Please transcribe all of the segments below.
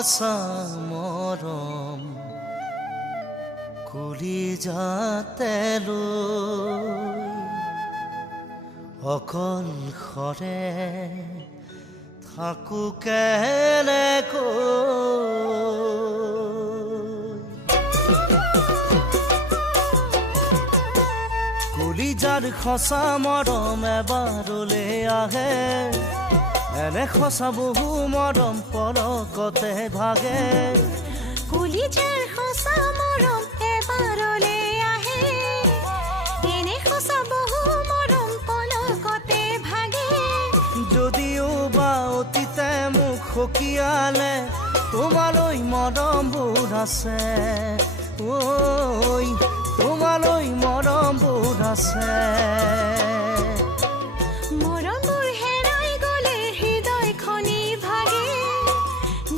সঁচা মৰম কলিজাতে লৈ অকলশৰে থাকো কলিজাৰ সঁচা মৰম এবাৰলৈ আহে এনে সঁচা বহু মৰম পলকতে ভাগে কলিজাৰ সঁচা মৰম এবাৰলৈ আহে এনে সঁচা বহু মৰম পলকতে ভাগে যদিও বা অতীতে মোক সকিয়ালে তোমালৈ মৰমবোৰ আছে ঐ তোমালৈ মৰমবোৰ আছে মৰমবোৰ হেৰাই গ'লে হৃদয়খনি ভাগে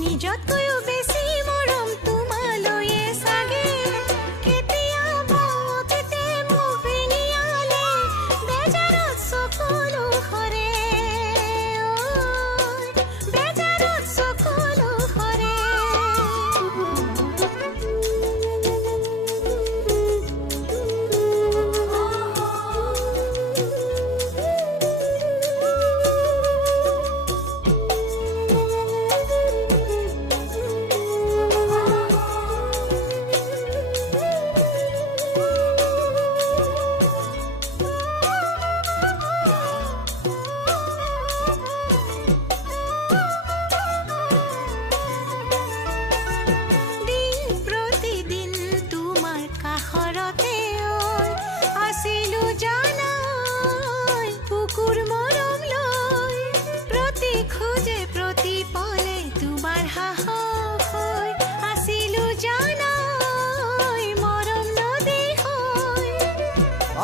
নিজতকৈও বেছি মৰম তোমালৈয়ে চাগে কেতিয়াবা অতীতে মোক নিয়ালে বেজাৰত চকুলো সৰে বেজাৰত চকুলো সৰে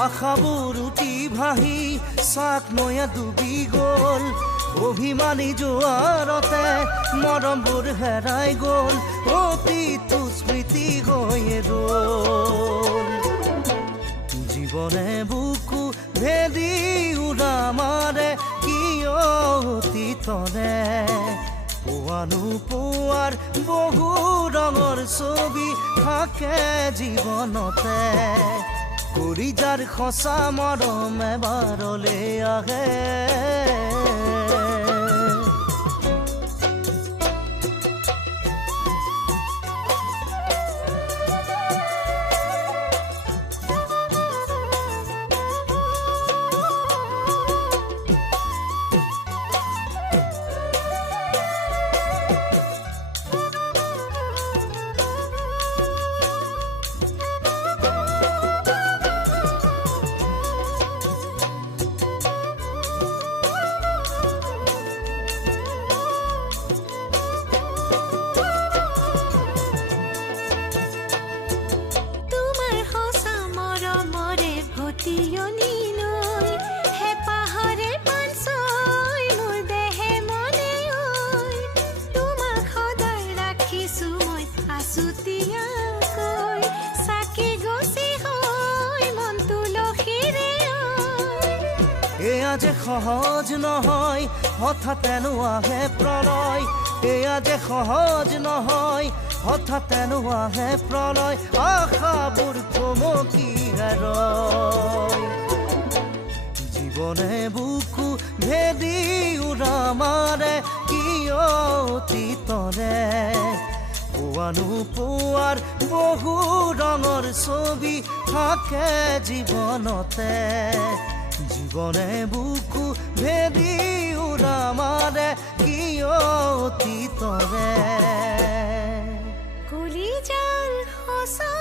আশাবোৰ উটি ভাহি চাক নৈয়া ডুবি গ'ল অভিমানী জোৱাৰতে মৰমবোৰ হেৰাই গ'ল অতীতো স্মৃতি হৈয়ে ৰ'ল জীৱনে বুকু ভেদি উৰা মাৰে কিয় অতীতৰে পোৱানো পোৱাৰ বহু ৰঙৰ ছবি থাকে জীৱনতে কলিজাৰ সঁচা মৰম এবাৰলৈ আহে এয়া যে সহজ নহয় হঠাতেনো আহে প্ৰলয় এয়া যে সহজ নহয় হঠাতেনো আহে প্ৰলয় আশাবোৰ থমকি ৰয় জীৱনে বুকু ভেদি উৰা মাৰে কিয় অতীতৰে পোৱানো পোৱাৰ বহু ৰঙৰ ছবি থাকে জীৱনতে জীৱনে বুকু ভেদি উৰা মাৰে কিয় অতীতৰে কলিজাৰ সঁচা